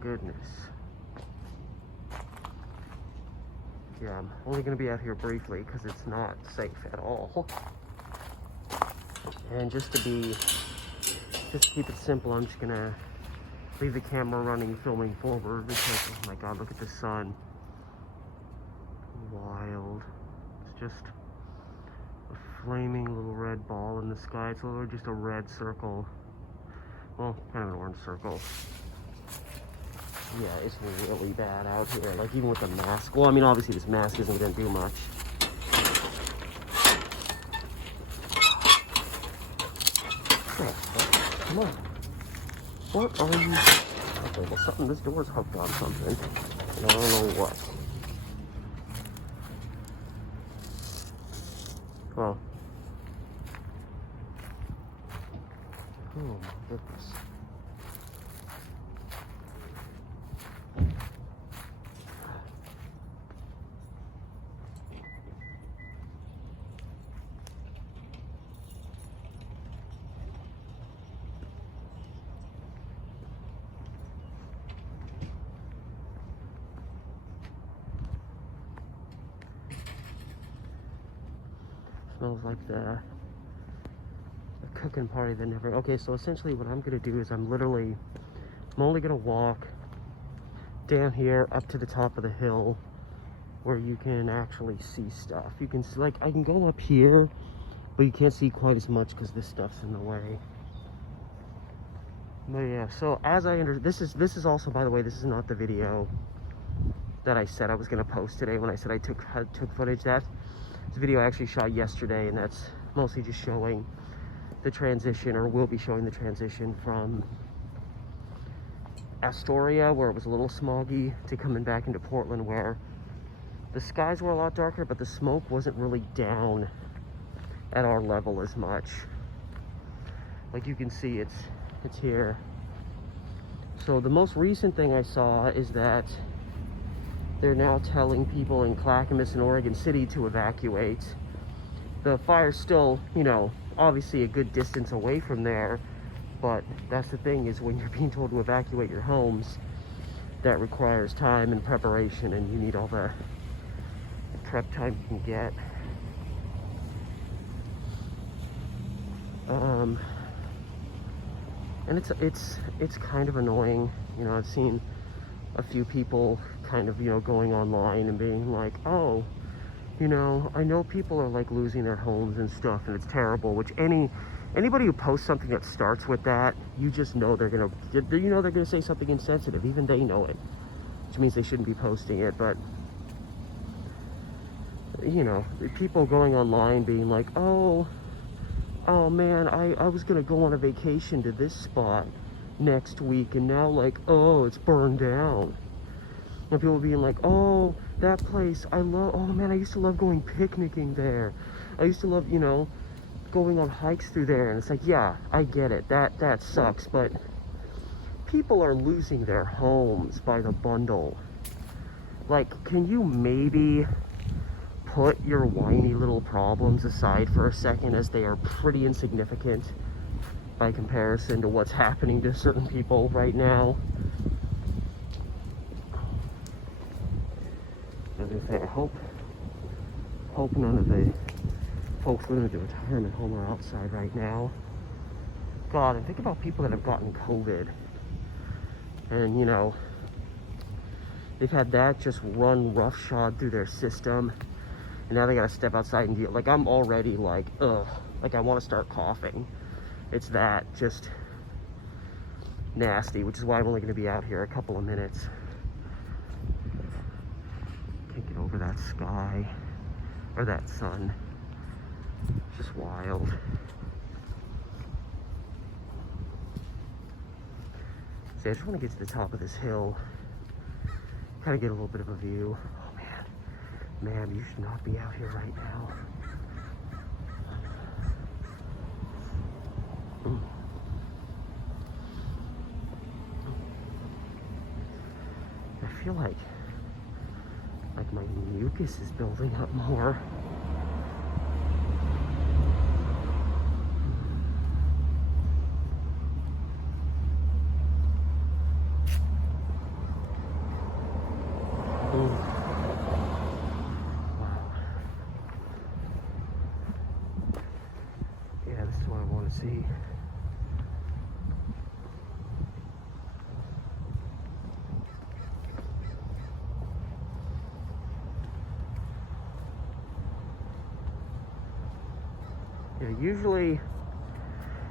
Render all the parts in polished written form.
goodness. Yeah, I'm only going to be out here briefly because it's not safe at all. And just to keep it simple, I'm just going to leave the camera running, filming forward because, oh my god, look at the sun. Wild. It's just a flaming little red ball in the sky. It's literally just a red circle. Well, kind of an orange circle. Yeah, it's really bad out here. Like, even with the mask. Well, I mean, obviously this mask isn't going to do much. Oh, come on. What are you... Okay, well, something... This door's hooked on something. And I don't know what. Well... Oh, my goodness. Smells like the cooking party that never... Okay, so essentially what I'm going to do is I'm only going to walk down here up to the top of the hill where you can actually see stuff. You can see, like, I can go up here, but you can't see quite as much because this stuff's in the way. But yeah, so as I enter... This is also, by the way, this is not the video that I said I was going to post today when I said I took footage. This video I actually shot yesterday, and that's mostly just showing the transition, or will be showing the transition from Astoria, where it was a little smoggy, to coming back into Portland, where the skies were a lot darker, but the smoke wasn't really down at our level as much. Like you can see, it's here. So the most recent thing I saw is that they're now telling people in Clackamas and Oregon City to evacuate. The fire's still, you know, obviously a good distance away from there, but that's the thing, is when you're being told to evacuate your homes, that requires time and preparation, and you need all the prep time you can get. And it's kind of annoying, you know. I've seen a few people kind of, you know, going online and being like, oh, you know, I know people are like losing their homes and stuff, and it's terrible, which anybody who posts something that starts with that, you just know they're gonna say something insensitive. Even they know it, which means they shouldn't be posting it. But you know, people going online being like, oh man, I was gonna go on a vacation to this spot next week, and now, like, oh, it's burned down. And people being like, oh, that place, oh man, I used to love going picnicking there. I used to love, you know, going on hikes through there. And it's like, yeah, I get it, that sucks, but people are losing their homes by the bundle. Like, can you maybe put your whiny little problems aside for a second, as they are pretty insignificant by comparison to what's happening to certain people right now? As I say, I hope none of the folks living at the retirement home are outside right now. God, and think about people that have gotten COVID, and you know, they've had that just run roughshod through their system, and now they gotta step outside and deal. Like, I'm already like, ugh, like I want to start coughing. It's that just nasty, which is why I'm only going to be out here a couple of minutes. Can't get over that sky, or that sun. It's just wild. See, I just want to get to the top of this hill, kind of get a little bit of a view. Oh man, ma'am, you should not be out here right now. I feel like my mucus is building up more. see. Yeah, usually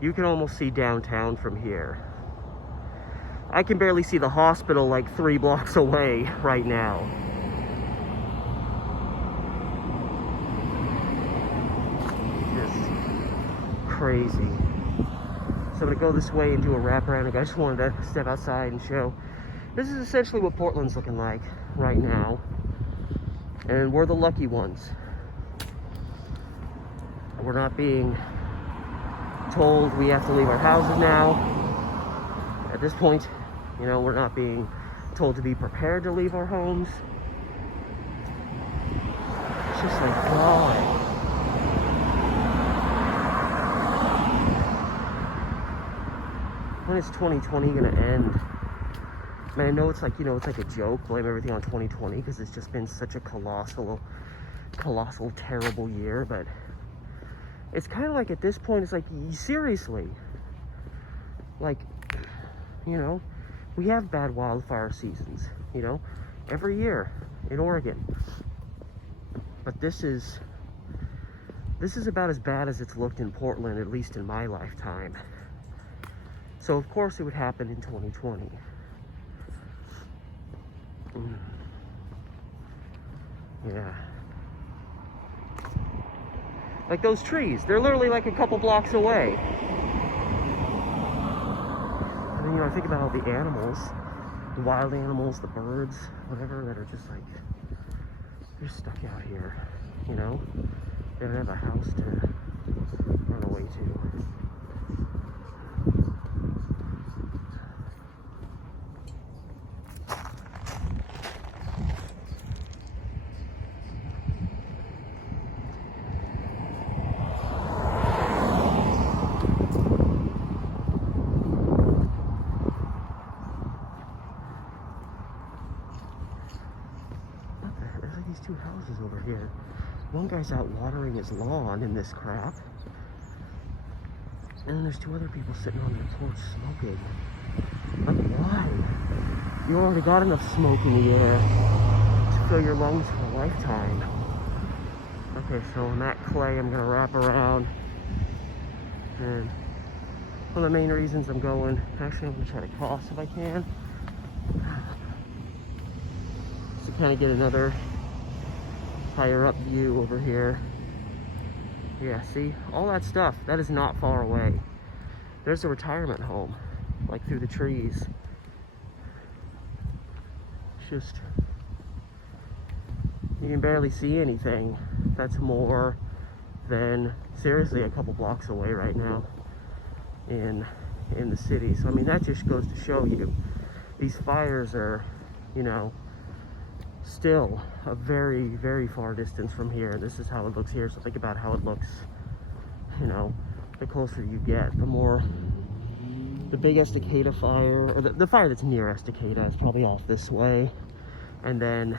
you can almost see downtown from here. I can barely see the hospital like 3 blocks away right now. Just crazy. So I'm gonna go this way and do a wraparound. I just wanted to step outside and show. This is essentially what Portland's looking like right now. And we're the lucky ones. We're not being told we have to leave our houses now. At this point, you know, we're not being told to be prepared to leave our homes. It's just like, God. When is 2020 gonna end? I mean, I know it's like, you know, it's like a joke, blame everything on 2020 because it's just been such a colossal, terrible year, but it's kind of like at this point, it's like, seriously, like, you know, we have bad wildfire seasons, you know, every year in Oregon. But this is about as bad as it's looked in Portland, at least in my lifetime. So of course it would happen in 2020. Yeah. Like those trees, they're literally like a couple blocks away. And then, you know, I think about all the animals, the wild animals, the birds, whatever, that are just like, they're stuck out here, you know? They don't have a house to run away to. These 2 houses over here. One guy's out watering his lawn in this crap. And then there's 2 other people sitting on the porch smoking. Like, why? You already got enough smoke in the air to fill your lungs for a lifetime. Okay, so on that clay, I'm gonna wrap around. And one of the main reasons I'm going, actually I'm gonna try to cross if I can. Just to kind of get another higher up view over here. Yeah, see, all that stuff, that is not far away. There's a retirement home, like through the trees. It's just, you can barely see anything. That's more than, seriously, a couple blocks away right now in the city. So I mean, that just goes to show you, these fires are, you know, still a very, very far distance from here. This is how it looks here, so think about how it looks, you know, the closer you get, the big Estacada fire, or the fire that's near Estacada is probably off this way. And then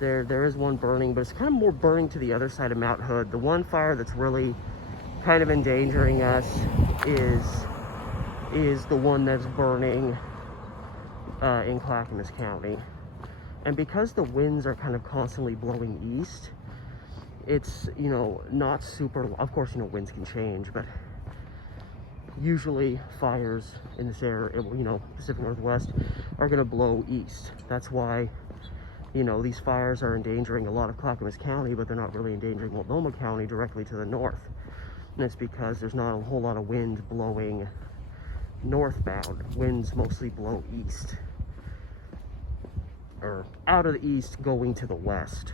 there is one burning, but it's kind of more burning to the other side of Mount Hood. The one fire that's really kind of endangering us is the one that's burning in Clackamas County. And because the winds are kind of constantly blowing east, it's, you know, not super, of course, you know, winds can change, but usually fires in this area, you know, Pacific Northwest, are going to blow east. That's why, you know, these fires are endangering a lot of Clackamas County, but they're not really endangering Multnomah County directly to the north. And it's because there's not a whole lot of wind blowing northbound. Winds mostly blow east, or out of the east going to the west.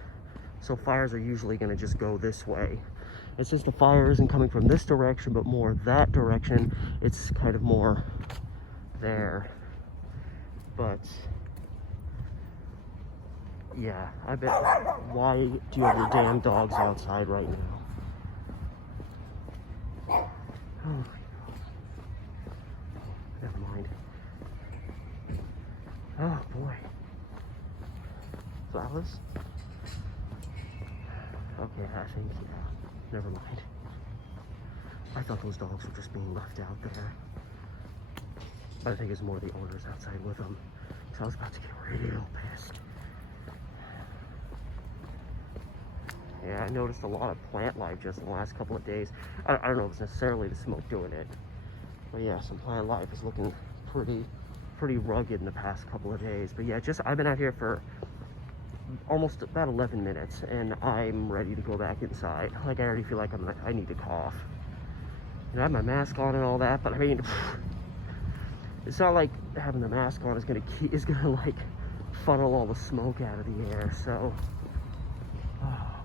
So fires are usually going to just go this way. And since the fire isn't coming from this direction, but more that direction, it's kind of more there. But yeah, I bet, why do you have your damn dogs outside right now? Oh, never mind. Oh boy. Flowers? Okay, I think, yeah. Never mind. I thought those dogs were just being left out there. But I think it's more the owners outside with them. So I was about to get real pissed. Yeah, I noticed a lot of plant life just in the last couple of days. I don't know if it's necessarily the smoke doing it. But yeah, some plant life is looking pretty rugged in the past couple of days. But yeah, I've been out here for almost about 11 minutes and I'm ready to go back inside. Like I already feel like I need to cough. And I have my mask on and all that, but I mean, it's not like having the mask on is gonna like funnel all the smoke out of the air. So, oh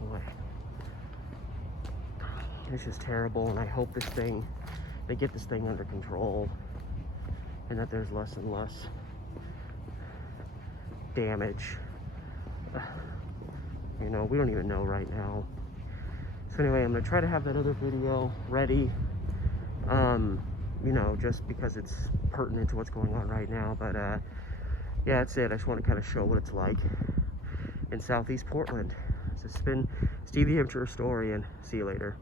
boy, it's just terrible. And I hope they get this thing under control, and that there's less and less damage. You know, we don't even know right now. So anyway, I'm gonna try to have that other video ready. You know, just because it's pertinent to what's going on right now. But yeah, that's it. I just want to kind of show what it's like in Southeast Portland. So it's been Steve the Amateur Historian. See you later.